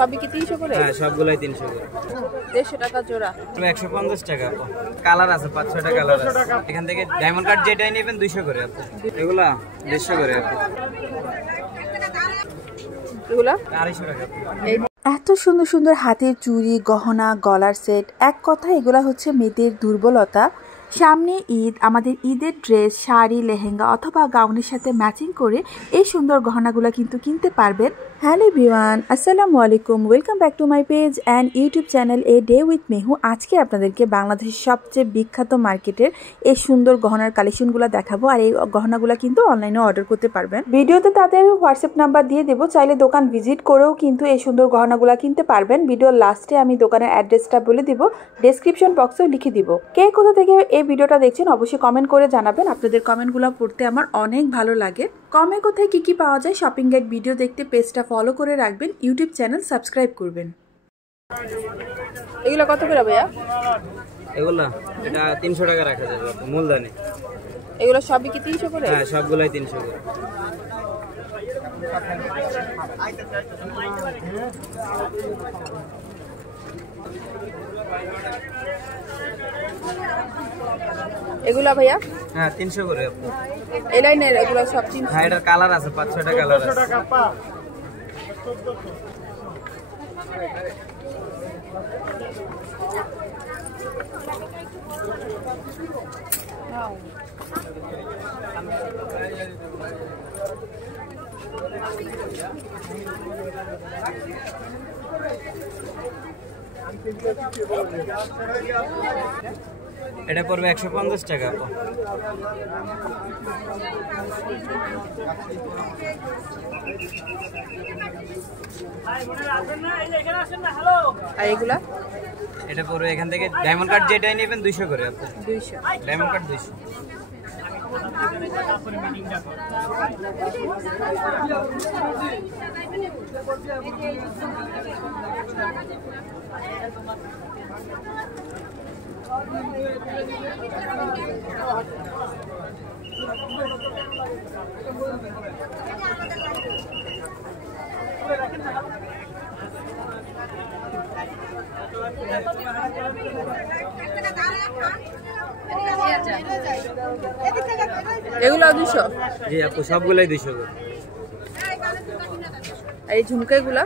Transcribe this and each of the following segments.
সবই কি 300 করে? হ্যাঁ সবগুলাই 300 করে। 150 টাকা জোড়া। 150 টাকা। কালার আছে 5-6টা কালার আছে। এখান থেকে ডায়মন্ড কাট যেটাই নেবেন 200 করে আপু। এগুলা 150 করে আপু। এগুলা 250 টাকা। এত সুন্দর সুন্দর হাতের চুড়ি, গহনা, গলার সেট, এক কথা এগুলা হচ্ছে মেয়েদের দুর্বলতা। সামনে ঈদ, আমাদের ঈদের ড্রেস, শাড়ি, লেহেঙ্গা অথবা গাউনের সাথে ম্যাচিং করে এই সুন্দর গহনাগুলো কিন্তু কিনতে পারবেন। হ্যালো এভরিওয়ান, আসসালামু আলাইকুম, welcome back to my page and YouTube channel a day with Mehu. আজকে আপনাদেরকে বাংলাদেশের সবচেয়ে বিখ্যাত মার্কেটের এই সুন্দর গহনার কালেকশনগুলো দেখাবো। আর এই গহনাগুলো কিন্তু অনলাইনে অর্ডার করতে পারবেন। ভিডিওতে তাদের হোয়াটসঅ্যাপ নাম্বার দিয়ে দেবো, চাইলে দোকান ভিজিট করেও কিন্তু এই সুন্দর গহনাগুলো কিনতে পারবেন। ভিডিওর লাস্টে আমি দোকানের অ্যাড্রেসটা বলে দিব, ডেসক্রিপশন বক্সেও লিখে দিব। কে কোথা থেকে এই ভিডিওটা দেখছেন অবশ্যই কমেন্ট করে জানাবেন। আপনাদের কমেন্টগুলো পড়তে আমার অনেক ভালো লাগে। কমে কোথায় কি কি পাওয়া যায় শপিং গাইড ভিডিও দেখতে পেজটা ফলো করে রাখবেন, ইউটিউব চ্যানেল সাবস্ক্রাইব করবেন। এগুলো কত করে ভাইয়া? এগুলা এটা 300 টাকা রাখা যাবে মূলধনে। এগুলো সবই কি 300 করে? হ্যাঁ সবগুলাই 300 করে। এগুলা ভাইয়া? হ্যাঁ 300 করে আপু। এই লাইনের এগুলো সব 300? হ্যাঁ এটার কালার আছে 5-6টা কালার আছে। এটা পড়বে 150 টাকা আপু। আর এগুলা? এটা পড়বে এখান থেকে ডায়মন্ড কাট যেটাই নেবেন 200 করে আপু। 200 ডায়মন্ড কাট 200। এগুলো 200? জি আপু সবগুলাই 200 করে। এই ঝুমকাগুলা?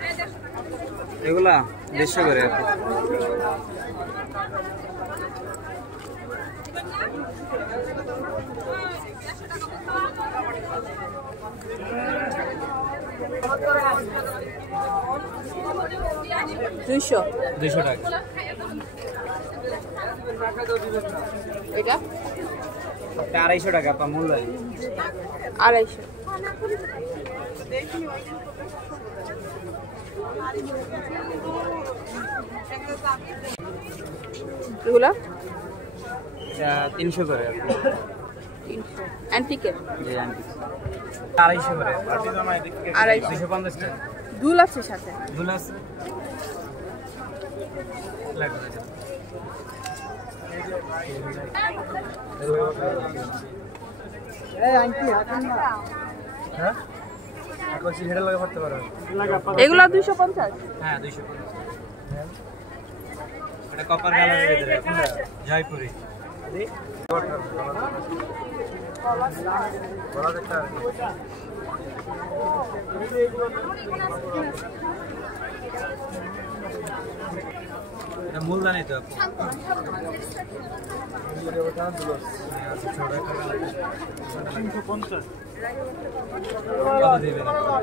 এগুলা 150 করে আপু। দুইশো টাকা। এটা 250 টাকা আপা মূল্য। 250। এগুলা 300 করে আপু। 300 অ্যান্টিকের? জি অ্যান্টিক 250 করে। 250 টাকা। দুল আছে সাথে? দুল আছে। এগুলো 250? হ্যাঁ 250। এটা কপার কালারের ভিতরে জয়পুরি। এটা মূলধানি তো আপু।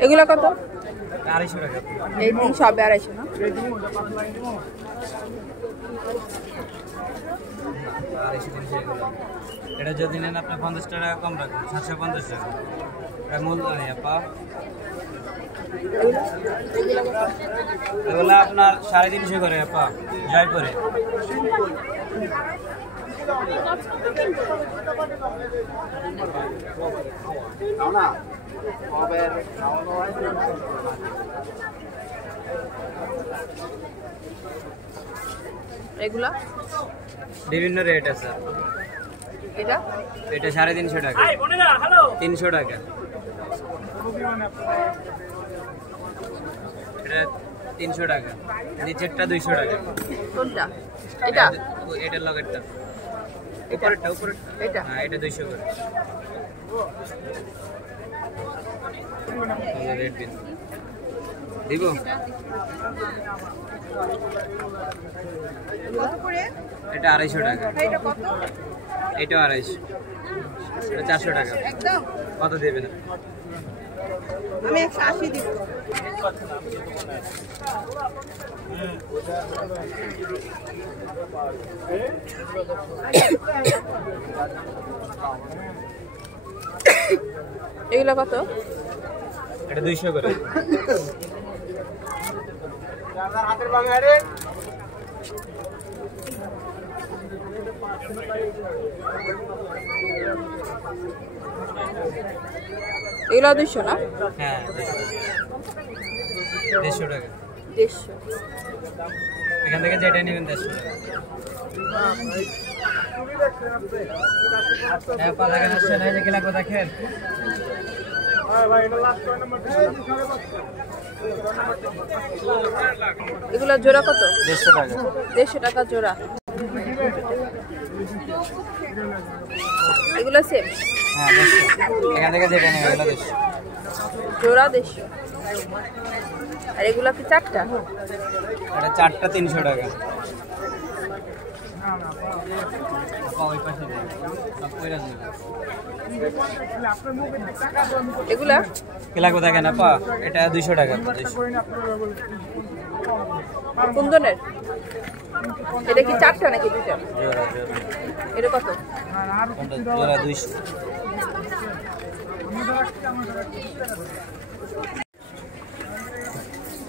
এগুলো কত? 250 টাকা। এই 300 250 না? 250 এটা যদি নেন আপনি 50 টাকা কম রাখবেন, 750 টাকা। এটা মূলধানি আপা। এগুলো আপনার 350 করে আপা জয়পুরে। এগুলা বিভিন্ন রেট আছে। এটা 350 টাকা। 300 টাকা। এটা 300 টাকা, নিচেরটা 200 টাকা। কোনটা? এটা এটার লগেরটা, উপরেরটা এটা হ্যাঁ, এটা 200 করে। রেড বিন দিব কত করে? এটা 250 টাকা। এটা কত? এটাও 250, এটা 400 টাকা। একদম কত দেবেন? আমি 180 দিব। এগুলো কত? এটা 200 করে। এগুলো 200 না? হ্যাঁ 150 টাকা। 150। এখান থেকে যেটা নেবেন 150 টাকা। হ্যাঁ, পা লাগানো আছে না, এই যে কিলা কথা খেল। এগুলো জোড়া কত? 150 টাকা। 150 টাকা জোড়া। এগুলো সেম? হ্যাঁ 150, এখান থেকে যেটা নেবেন এগুলো 150। জোড়া 150। আর এগুলো কি চারটা? এটা চারটা 300 টাকা। ওই পাশে দেন, সব কইরা দেন। এগুলা কি লাগবে দেখেন আপা, এটা 200 টাকা। 200 কোন ধরনের? এটা কি চারটা নাকি দুইটা? জোড়া। এটা কত? কোনটা? জোড়া 200।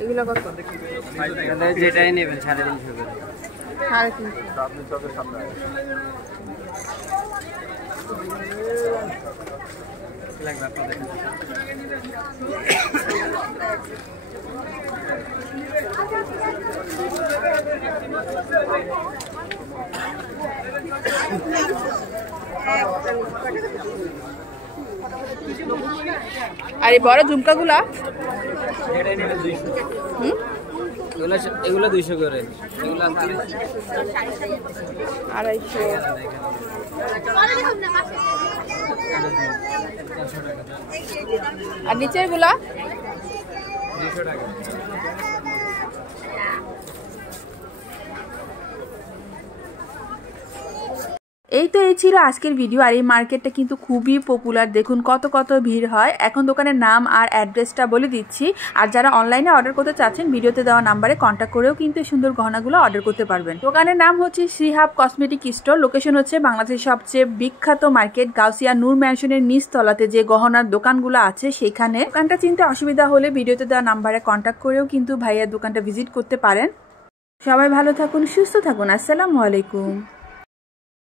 এগুলো কত? এখান থেকে যেটাই নেবেন 350 করে। 350। কি লাগবে আপনাদের? আর এই বড় ঝুমকাগুলা? যেটাই নেবেন 200। হুম, এগুলো 200 করে। এগুলো 250। আর নিচের গুলা? 200 টাকা। এই ছিল আজকের ভিডিও। আর এই মার্কেটটা কিন্তু খুবই পপুলার, দেখুন কত কত ভিড় হয়। এখন দোকানের নাম আর অ্যাড্রেসটা বলে দিচ্ছি। আর যারা অনলাইনে অর্ডার করতে চাচ্ছেন, ভিডিওতে দেওয়া নাম্বারে কন্ট্যাক্ট করেও কিন্তু এই সুন্দর গহনাগুলো অর্ডার করতে পারবেন। দোকানের নাম হচ্ছে শ্রীহাব কসমেটিক স্টোর। লোকেশন হচ্ছে বাংলাদেশের সবচেয়ে বিখ্যাত মার্কেট গাউসিয়া নূর ম্যানশনের নিচ তলাতে যে গহনার দোকানগুলো আছে সেখানে। দোকানটা চিনতে অসুবিধা হলে ভিডিওতে দেওয়া নাম্বারে কন্ট্যাক্ট করেও কিন্তু ভাইয়ার দোকানটা ভিজিট করতে পারেন। সবাই ভালো থাকুন, সুস্থ থাকুন। আসসালামু আলাইকুম।